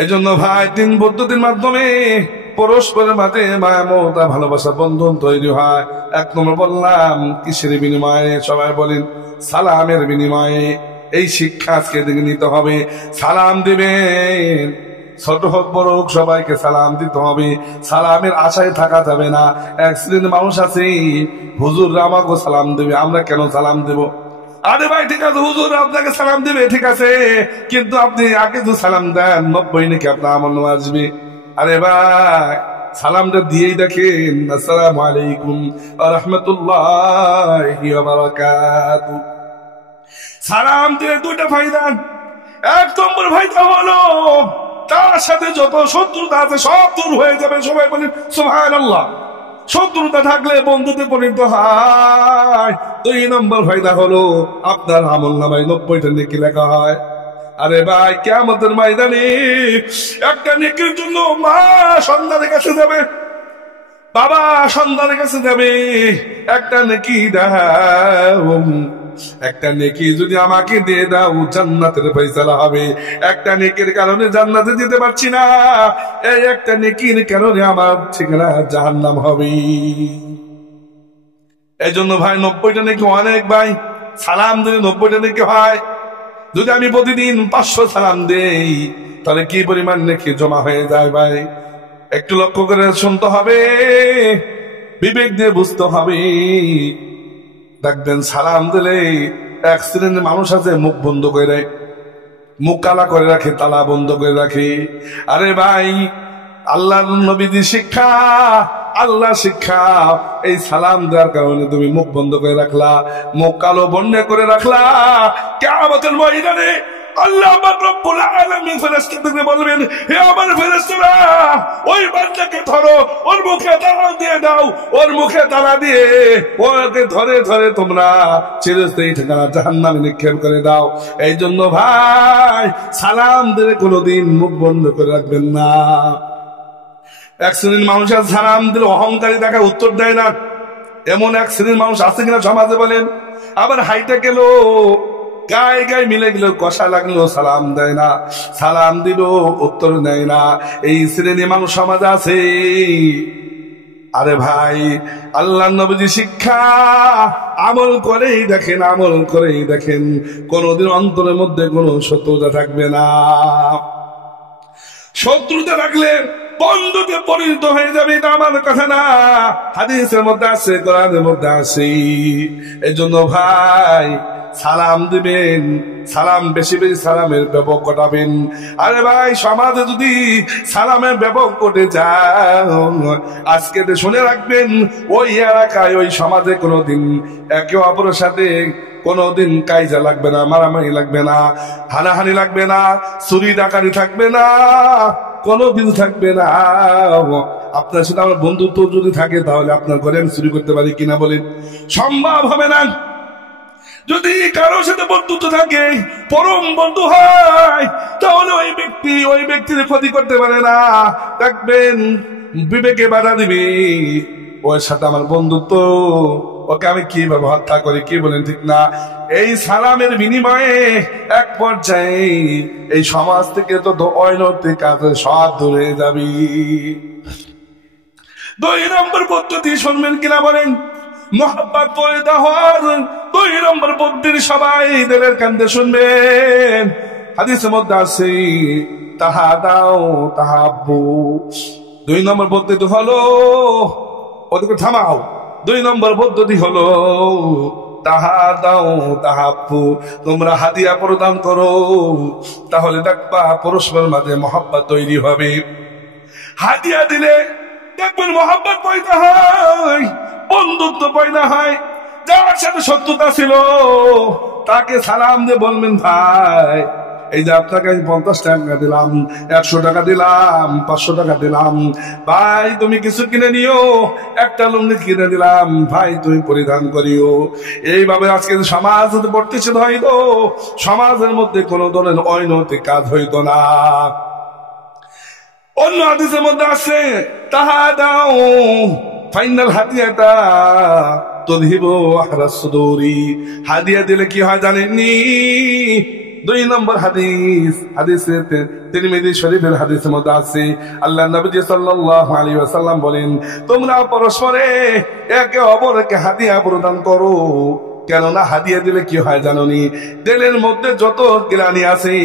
এই জন্য ভাই 3 পদ্ধতির মাধ্যমে পরস্পরের মাঝে মায়া মমতা ভালোবাসা বন্ধন তৈরি হয়। 1 নম্বর বললাম কিসের বিনিময়ে? সবাই বলেন সালামের বিনিময়ে। এই শিক্ষা আজকে দিকে নিতে হবে। সালাম দিবেন, ছোট হোক বড় হোক সবাইকে সালাম দিতে হবে। সালামের আশায় থাকা যাবে না। এক শ্রেণীর মানুষ আছে হুজুর আমাকে সালাম দেবে, আমরা কেন সালাম দেব? আরে ভাই ঠিক আছে, হুজুর আপনাকে সালাম দিবে ঠিক আছে, কিন্তু আপনি আগে তো সালাম দেন, 90 নাকি আপনার আমল নামায় আসবে। আরে ভাই সালামটা দিয়েই দেখেন, আসসালামু আলাইকুম ওয়া রাহমাতুল্লাহি ওয়া বারাকাতুহু। সালাম দিয়ে 2টা ফায়দা। 1 নম্বর ফায়দা হলো তার সাথে যত শত্রুতা আছে সব দূর হয়ে যাবে। সবাই বলেন সুবহানাল্লাহ। শত্রুতা থাকলে বন্ধুতে পরিণত হয়। 2 নম্বর ফায়দা হলো আপনার আমলনামায় 90টা নেকি লেখা হয়। আরে ভাই কিয়ামতের ময়দানে একটা নেকির জন্য মা সন্তানের কাছে যাবে, বাবা সন্তানের কাছে যাবে, একটা নেকি দাও, একটা নেকি যদি আমাকে দিয়ে দাও জান্নাতের ফয়সালা হবে। একটা নেকির কারণে জান্নাতে যেতে পারছি না, এই একটা নেকির কারণে আমার ঠিকানা জাহান্নাম হবে। এই জন্য ভাই 90টা নেকি অনেক ভাই। সালাম দিলে 90টা নেকি হয়। যদি আমি প্রতিদিন 500 সালাম দেই তাহলে কি পরিমাণ নেকি জমা হয়ে যায় ভাই? একটু লক্ষ্য করে শুনতে হবে, বিবেক দিয়ে বুঝতে হবে। দেখবেন সালাম দিলে এক শ্রেণীর মানুষ আছে মুখ বন্ধ করে, মুখ কালা করে রাখে, তালা বন্ধ করে রাখে। আরে ভাই আল্লাহর নবীজি শিক্ষা, আল্লাহ শিক্ষা, এই সালাম দেওয়ার কারণে তুমি মুখ বন্ধ করে রাখলা, মুখ কালো বন্ধ করে রাখলা, কিয়ামতের ময়দানে আল্লাহ রব্বুল আলামিন ফেরেশতাদেরকে বলবেন, হে আমার ফেরেশতারা ওই বান্দাকে ধরো, ওর মুখে তালা দিয়ে দাও, ওর মুখে তালা দিয়ে ওকে ধরে ধরে তোমরা চিরস্থায়ী ঠিকানা জাহান্নামে নিক্ষেপ করে দাও। এই জন্য ভাই সালাম দিলে কোনোদিন মুখ বন্ধ করে রাখবেন না। এক শ্রেণীর মানুষের সালাম দিলে অহংকারী দেখা উত্তর দেয় না, এমন এক শ্রেণীর মানুষ আছে কিনা সমাজে বলেন? আবার হাইটা গেল, গায়ে গায়ে মিলে গেল, কষা লাগলো, সালাম দেয় না, সালাম দিল উত্তর দেয় না, এই শ্রেণীর মানুষ সমাজে আছে। আরে ভাই আল্লাহর নবীজি শিক্ষা আমল করেই দেখেন, আমল করেই দেখেন, কোনদিন অন্তরের মধ্যে কোনো শত্রুতা থাকবে না। শত্রুতা রাখলে বন্ধুতে পরিণত হয়ে যাবে, এটা আমার কথা না, হাদিসের মধ্যে আছে, কোরআনের মধ্যে আছে। এই জন্য ভাই সালাম দিবেন, সালাম বেশি বেশি সালামের ব্যাপক ঘটাবেন। আরে ভাই সমাজে যদি সালামের ব্যাপক ঘটে যাও, আজকে শুনে রাখবেন ওই এলাকায় ওই সমাজে কোনোদিন একে অপরের সাথে কোনোদিন কাইজা লাগবে না, মারামারি লাগবে না, হানাহানি লাগবে না, চুরি ডাকাতি থাকবে না, কোনো কিছু থাকবে না। আপনার সাথে আমার বন্ধুত্ব যদি থাকে তাহলে আপনার ঘরে আমি চুরি করতে পারি কিনা বলেন? সম্ভব হবে না। যদি কারোর সাথে বন্ধুত্ব থাকে, পরম বন্ধু হয়, তাহলে ওই ব্যক্তির ক্ষতি করতে পারে না। দেখবেন বিবেকে বাধা দিবি, ওর সাথে আমার বন্ধুত্ব, ওকে আমি কিভাবে হত্যা করি, কি বলেন ঠিক না? এই সালামের বিনিময়ে এক পর্যায়ে এই সমাজ থেকে তো অনৈতিক কাজে সব দূরে যাবি। 2 নম্বর পদ্ধতি শুনবেন কিনা বলেন? মোহাব্বত পয়দা হওয়ার 2 নম্বর পদ্ধতি সবাই দিলের কান্দে শুনবেন। হাদিসের মধ্যে আছে তাহাদাও তাহাব্বু। 2 নম্বর পদ্ধতি হলো, ওদেরকে থামাও, 2 নম্বর পদ্ধতি হলো তাহাদাও তাহাব্বু। তোমরা হাদিয়া প্রদান করো, তাহলে দেখবা পরস্পর মাঝে মহব্বত তৈরি হবে। হাদিয়া দিলে দেখবেন মহব্বত পয়দা হয়, বন্ধুত্ব পয়দা হয়। যার সাথে শত্রুতা ছিল তাকে সালাম দিয়ে বলবেন, ভাই এই যে আপনাকে আমি 50 টাকা দিলাম, 100 টাকা দিলাম, 500 টাকা দিলাম, ভাই তুমি কিছু কিনে নিও, একটা লুঙ্গি কিনে দিলাম, ভাই তুমি পরিধান করিও। এইভাবে আজকে সমাজ প্রতিষ্ঠিত হইতো, সমাজের মধ্যে কোন ধরনের অনৈতিক কাজ হইতো না। অন্য হাদিসের মধ্যে আছে তাহাদাও ফাইনাল হাদিয়াটা তুযহিবু আহরাস সুদুরি। হাদিয়া দিলে কি হয় জানেননি? 2 নম্বর হাদিস, হাদিসে তিরমিজি শরীফের হাদিসের মধ্যে আছে, আল্লাহ নবী সাল্লাল্লাহু আলাইহি ওয়াসাল্লাম বলেন, তোমরা পরস্পরে একে অপরকে হাদিয়া প্রদান করো। কেননা হাদিয়া দিলে কি হয় জানোনি? দিলের মধ্যে যত গ্লানি আছে,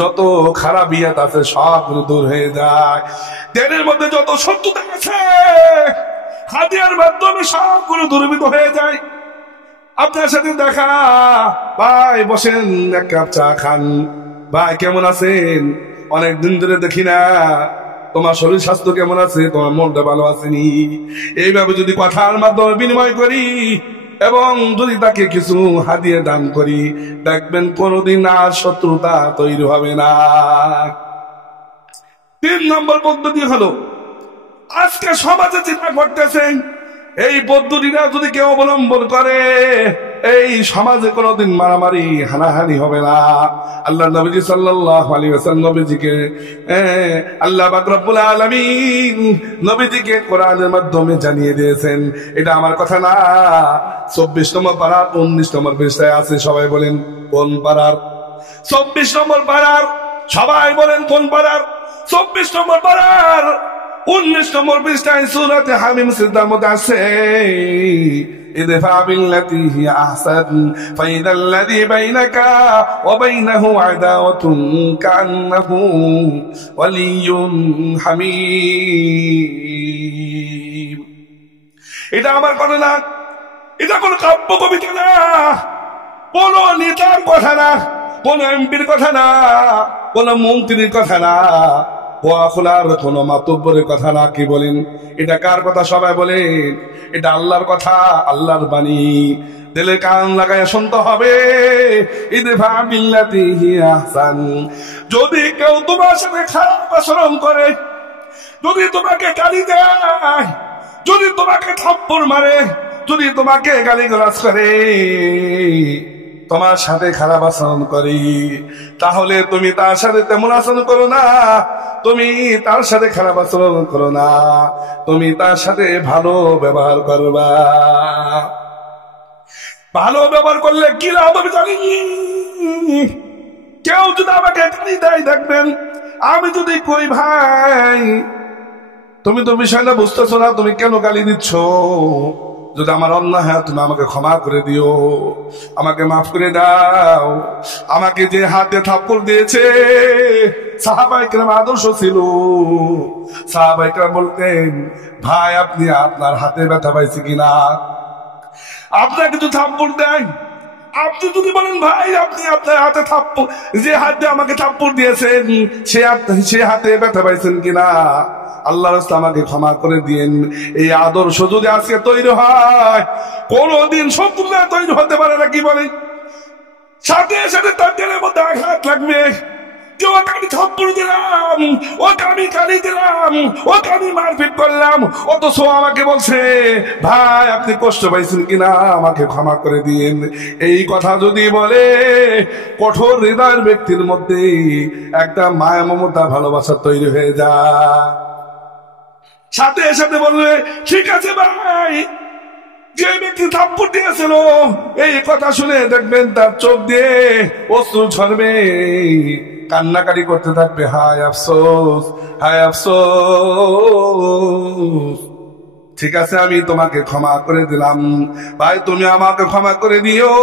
যত খারাপিয়াত আছে, সব দূর হয়ে যায়। দিলের মধ্যে যত শত্রুতা আছে, হাদিয়ার মাধ্যমে সবগুলো দূরীভূত হয়ে যায়। আপনার সাথে দেখা, ভাই বসেন এক কাপ চা খান, ভাই কেমন আছেন, অনেকদিন ধরে দেখি না, তোমার শরীর স্বাস্থ্য কেমন আছে, তোমার মনটা ভালো আসেনি, এইভাবে যদি কথার মাধ্যমে বিনিময় করি এবং যদি তাকে কিছু হাদিয়া দান করি, দেখবেন কোনোদিন আর শত্রুতা তৈরি হবে না। 3 নম্বর পদ্ধতি হলো, আজকে সমাজে যেটা ঘটতেছেন, এই পদ্ধতিটা যদি কেউ অবলম্বন করে, এই সমাজে কোনোদিন মারামারি হানাহানি হবে না। আল্লাহ নবী সাল্লাল্লাহু আলাইহি ওয়াসাল্লাম নবীজিকে আল্লাহ পাক রব্বুল আলামিন নবীজিকে কোরআনের মাধ্যমে জানিয়ে দিয়েছেন। এটা আমার কথা না, 24 নম্বর পারার 19 নম্বর পৃষ্ঠায় আছে। সবাই বলেন কোন পারার? 24 নম্বর পারার। সবাই বলেন কোন পারার? 24 নম্বর পারার 19 নম্বর পৃষ্ঠায় সূরাতে হামিম সিজদার মধ্যে আছে, ইদফা বিল্লাতি হিয়া আহসান ফাইদাল লাযী বাইনাকা ওয়া বাইনাহু আদাওয়াতুন কান্নাহু ওয়ালিয়্যুন হামীম। এটা আমার কথা না, এটা কোন কাব্য কবিতা না, কোন নেতার কথা না, কোন এমপির কথা না, কোন মন্ত্রীর কথা না, খোলার কোন মাতব্বরের কথা না। কি বলেন? এটা কার কথা? সবাই বলেন এটা আল্লাহর কথা, আল্লাহর বাণী। দিলে কান লাগায় শুনতে হবে। ইদফা বিল্লাতি হিয়া আহসান। যদি কেউ তোমার সাথে খারাপ আচরণ করে, যদি তোমাকে গালি দেয়, যদি তোমাকে থাপ্পড় মারে, যদি তোমাকে গালিগালাজ করে, তোমার সাথে খারাপ আচরণ করি, তাহলে তুমি তার সাথে তেমন আচরণ করো না, তুমি তার সাথে খারাপ আচরণ করো না, তুমি তার সাথে ভালো ব্যবহার করবা। ভালো ব্যবহার করলে কি লাভ হবে জানি? কেউ যদি আমাকে গালি দেয়, দেখবেন আমি যদি কই ভাই তুমি তো বিষয়টা বুঝতেছো না, তুমি কেন গালি দিচ্ছ, যদি আমার অন্যায় হয় তুমি আমাকে ক্ষমা করে দিও, আমাকে মাফ করে দাও। আমাকে যে হাতে থাপ্পড় দিয়েছে, সাহাবায়ে কেরাম আদর্শ ছিল। সাহাবায়ে কেরাম বলতেন, ভাই আপনি আপনার হাতে ব্যথা পাইছে কিনা? আপনাকে যদি থাপ্পড় দেয়, আপনি যদি বলেন ভাই আপনি আপনার হাতে থাপ্পড়, যে হাতে আমাকে থাপ্পড় দিয়েছেন সে হাতে ব্যথা পাইছেন কিনা? আল্লাহ রাস্তা আমাকে ক্ষমা করে দিয়েন। এই আদর্শ যদি আজকে তৈরি হয়, কোনদিন শত্রুতা তৈরি হতে পারে না। কি বলে? সাথে সাথে তার দিলের মধ্যে আঘাত লাগবে, যে ওকে আমি থাপ্পড় দিলাম, ওকে আমি গালি দিলাম, ওকে আমি মারপিট করলাম, অথচ আমাকে বলছে ভাই আপনি কষ্ট পাইছেন কিনা, আমাকে ক্ষমা করে দিয়েন। এই কথা যদি বলে, কঠোর হৃদয়ের ব্যক্তির মধ্যে একটা মায়া মমতা ভালোবাসা তৈরি হয়ে যায়। সাথে সাথে বলবে ঠিক আছে ভাই, যে ব্যক্তি থাপ্পড় দিয়েছিল, এই কথা শুনে দেখবেন তার চোখ দিয়ে অশ্রু ঝরবে, কান্নাকাটি করতে থাকবে, হায় আফসোস, হায় আফসোস। ঠিক আছে আমি তোমাকে ক্ষমা করে দিলাম, ভাই তুমি আমাকে ক্ষমা করে দিও,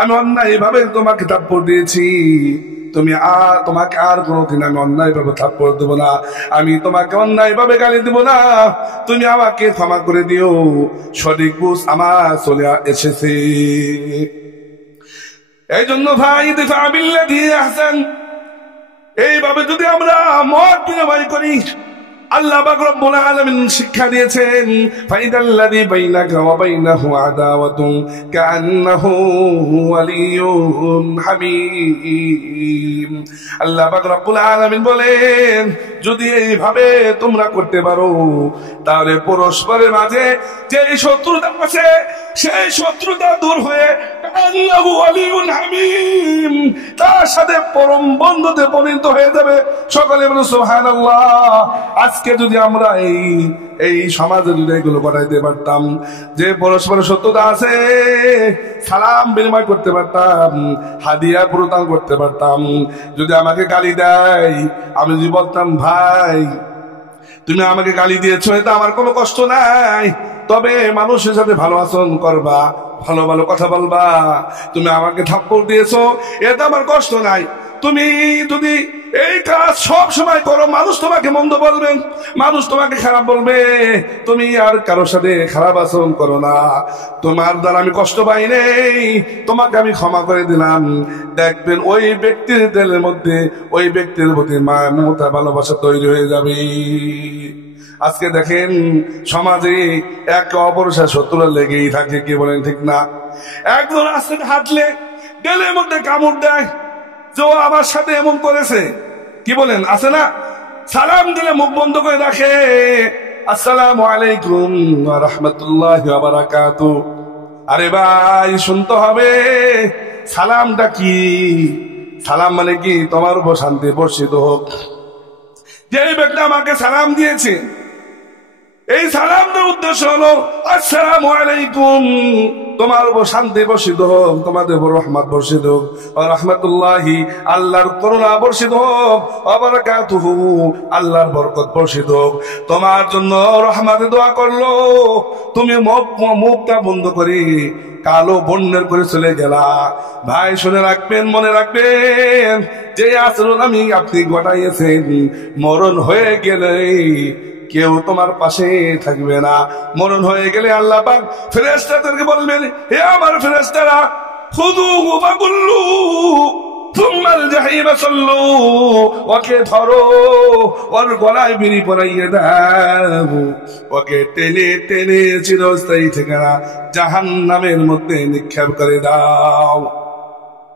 আমি অন্যায় ভাবে তোমাকে থাপ্পড় দিয়েছি, তোমাকে আর কোনোদিন আমি অন্যায় ভাবে থাপ্পড় দেবো না, আমি তোমাকে অন্যায় ভাবে গালি দেবো না, তুমি আমাকে ক্ষমা করে দিও। সঠিক বুঝ আমার চলে এসেছে। এই জন্য ভাই দিফা বিল্লাতি আহসান, এইভাবে যদি আমরা মত বিনিময় করি, আল্লাহ পাক রব্বুল আলামিন শিক্ষা দিয়েছেন, ফাইদাল্লাযী বাইনাকা ওয়া বাইনাহু আদাওয়াতুন কাআন্নাহু ওয়ালিয়্যুন হামীম। আল্লাহ পাক রব্বুল আলামিন বলেন, যদি এইভাবে তোমরা করতে পারো, তাহলে পরস্পরের মাঝে যে শত্রুতা আছে সেই শত্রুতা দূর হয়ে আল্লাহু ওয়ালিউন হামীম, তার সাথে পরম বন্ধুতে পরিণত হয়ে যাবে। সকলে বলে সুবহানাল্লাহ। আজকে যদি আমরা এই সমাজে যদি এগুলো ঘটাইতে পারতাম, যে পরস্পর সত্যতা আছে, সালাম বিনিময় করতে পারতাম, হাদিয়া প্রদান করতে পারতাম। যদি আমাকে গালি দেয়, আমি যদি বলতাম ভাই তুমি আমাকে গালি দিয়েছো, এটা আমার কোনো কষ্ট নাই, তবে মানুষের সাথে ভালো আচরণ করবা, ভালো ভালো কথা বলবা। তুমি আমাকে থাপ্পড় দিয়েছো, এটা আমার কষ্ট নাই। তুমি যদি এই কাজ সব সময় করো, মানুষ তোমাকে মন্দ বলবে, মানুষ তোমাকে খারাপ বলবে, তুমি আর কারোর সাথে খারাপ আচরণ করো না। তোমার দ্বারা আমি কষ্ট পাই নেই, তোমাকে আমি ক্ষমা করে দিলাম। দেখবেন ওই ব্যক্তির দিলের মধ্যে, ওই ব্যক্তির প্রতি মায়া মমতা ভালোবাসা তৈরি হয়ে যাবে। আজকে দেখেন সমাজে একে অপরের সাথে শত্রুতা লেগেই থাকে, কি বলেন ঠিক না? একজন আস্তে হাঁটলে গেলের মধ্যে কামড় দেয়, যে ও আমার সাথে এমন করেছে, কি বলেন আছে না? সালাম দিলে মুখ বন্ধ করে রাখে, আসসালামু আলাইকুম ওয়া রাহমাতুল্লাহি ওয়া বারাকাতুহু। আরে ভাই শুনতে হবে সালামটা কি। সালাম মানে কি? তোমার উপর শান্তি বর্ষিত হোক। যে ব্যক্তি আমাকে সালাম দিয়েছে, এই সালামের উদ্দেশ্য হলো আসসালামু আলাইকুম, তোমার উপর শান্তি বর্ষিত হোক, তোমাদের উপর রহমত বর্ষিত হোক, রাহমাতুল্লাহি আল্লাহর করুণা বর্ষিত হোক, বারাকাতুহু আল্লাহর বরকত বর্ষিত হোক। তোমার জন্য রহমতে দোয়া করলো, তুমি মুখটা বন্ধ করে কালো বন্যের করে চলে গেলা। ভাই শুনে রাখবেন, মনে রাখবেন, যে আচরণ আমি আপনি ঘটাইয়েছেন, মরণ হয়ে গেলে কেউ তোমার পাশে থাকবে না। মরণ হয়ে গেলে আল্লাহ পাক ফেরেশতাদেরকে বলবেন, হে আমার ফেরেশতারা, খুযুহু ফাগুল্লু থুম্মাল জাহিমা সাল্লু, ওকে ধরো, ওর গলায় বিড়ি পরাইয়ে দাও, ওকে টেনে টেনে চিরস্থায়ী ঠিকানা জাহান্নামের মধ্যে নিক্ষেপ করে দাও।